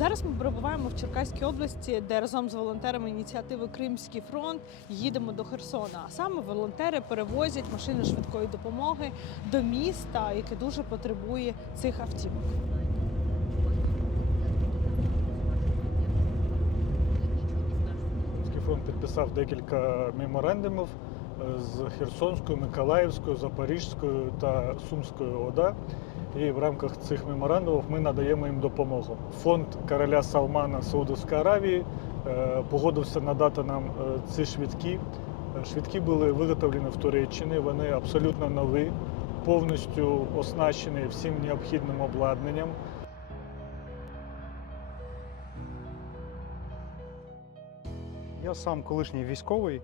Зараз ми перебуваємо в Черкаській області, де разом з волонтерами ініціативи «Кримський фронт» їдемо до Херсона. А саме волонтери перевозять машини швидкої допомоги до міста, яке дуже потребує цих автівок. Кримський фронт підписав декілька меморандумів з Херсонською, Миколаївською, Запорізькою та Сумською ОДА. І в рамках цих меморандумів ми надаємо їм допомогу. Фонд короля Салмана Саудовської Аравії погодився надати нам ці швидкі. Швидкі були виготовлені в Туреччині, вони абсолютно нові, повністю оснащені всім необхідним обладнанням. Я сам колишній військовий,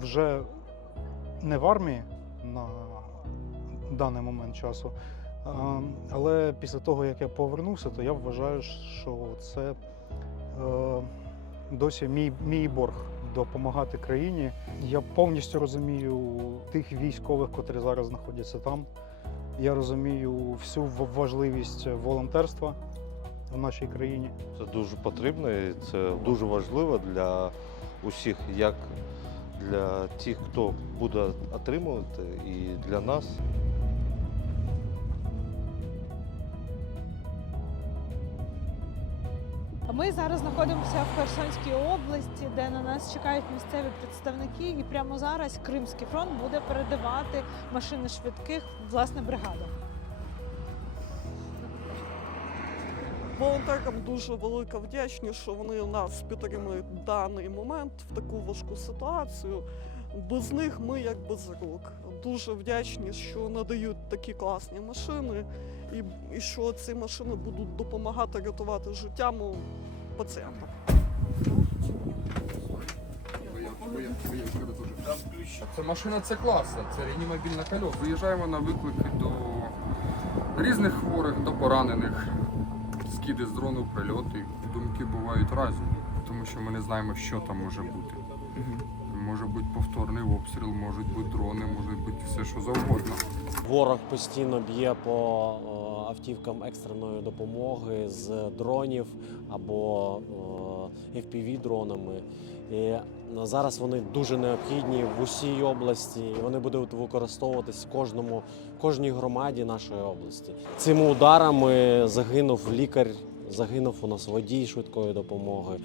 вже не в армії на даний момент часу, але після того, як я повернувся, то я вважаю, що це досі мій борг допомагати країні. Я повністю розумію тих військових, котрі зараз знаходяться там. Я розумію всю важливість волонтерства в нашій країні. Це дуже потрібно і це дуже важливо для усіх, як для тих, хто буде отримувати, і для нас. Ми зараз знаходимося в Херсонській області, де на нас чекають місцеві представники, і прямо зараз Кримський фронт буде передавати машини швидких, власне, бригадам. Волонтерам дуже велика вдячність, що вони нас підтримують в даний момент, в таку важку ситуацію. Без них ми як без рук. Дуже вдячні, що надають такі класні машини і що ці машини будуть допомагати рятувати життя пацієнтам. Це машина це класна, це реанімобільна кольоса. Виїжджаємо на виклики до різних хворих, до поранених. Скиди з дрону, прильоти. Думки бувають разні, тому що ми не знаємо, що там може бути. Може бути повторний обстріл, можуть бути дрони, може бути все, що завгодно. Ворог постійно б'є по автівкам екстреної допомоги з дронів або FPV-дронами. І зараз вони дуже необхідні в усій області, і вони будуть використовуватись в кожній громаді нашої області. Цими ударами загинув лікар, загинув у нас водій швидкої допомоги,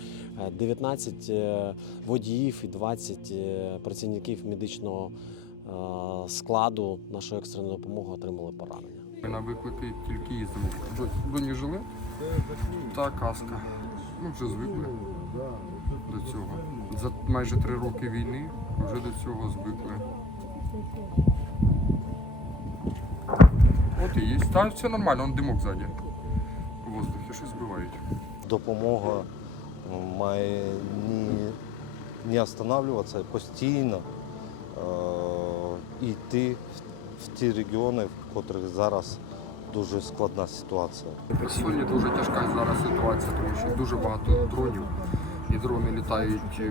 19 водіїв і 20 працівників медичного складу нашої екстреної допомоги отримали поранення. Ми на виклики тільки їздимо. Бронежилет та каска. Ми вже звикли до цього. За майже 3 роки війни вже до цього звикли. От і є. Та все нормально, он димок ззаді. У воздухі щось збивають. Допомога має не останавливатися, постійно йти в ті регіони, в котрих зараз дуже складна ситуація. В Херсоні дуже тяжка зараз ситуація, тому що дуже багато дронів, і дрони літають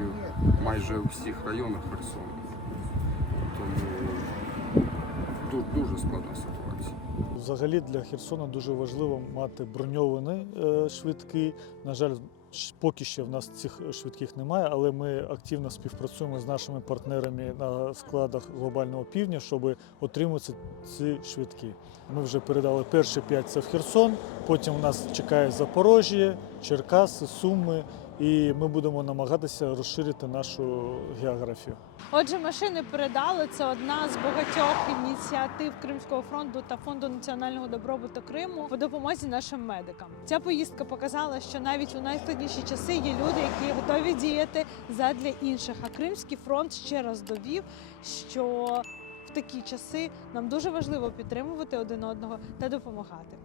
майже у всіх районах Херсону. Тому дуже складна ситуація. Взагалі для Херсона дуже важливо мати броньовані швидкі. На жаль, поки що в нас цих швидких немає, але ми активно співпрацюємо з нашими партнерами на складах Глобального Півдня, щоб отримати ці швидкі. Ми вже передали перші 5 – це в Херсон, потім у нас чекає Запоріжжя, Черкаси, Суми, і ми будемо намагатися розширити нашу географію. Отже, машини передали. Це одна з багатьох ініціатив Кримського фронту та Фонду національного добробуту Криму по допомозі нашим медикам. Ця поїздка показала, що навіть у найскладніші часи є люди, які готові діяти задля інших. А Кримський фронт ще раз довів, що в такі часи нам дуже важливо підтримувати один одного та допомагати.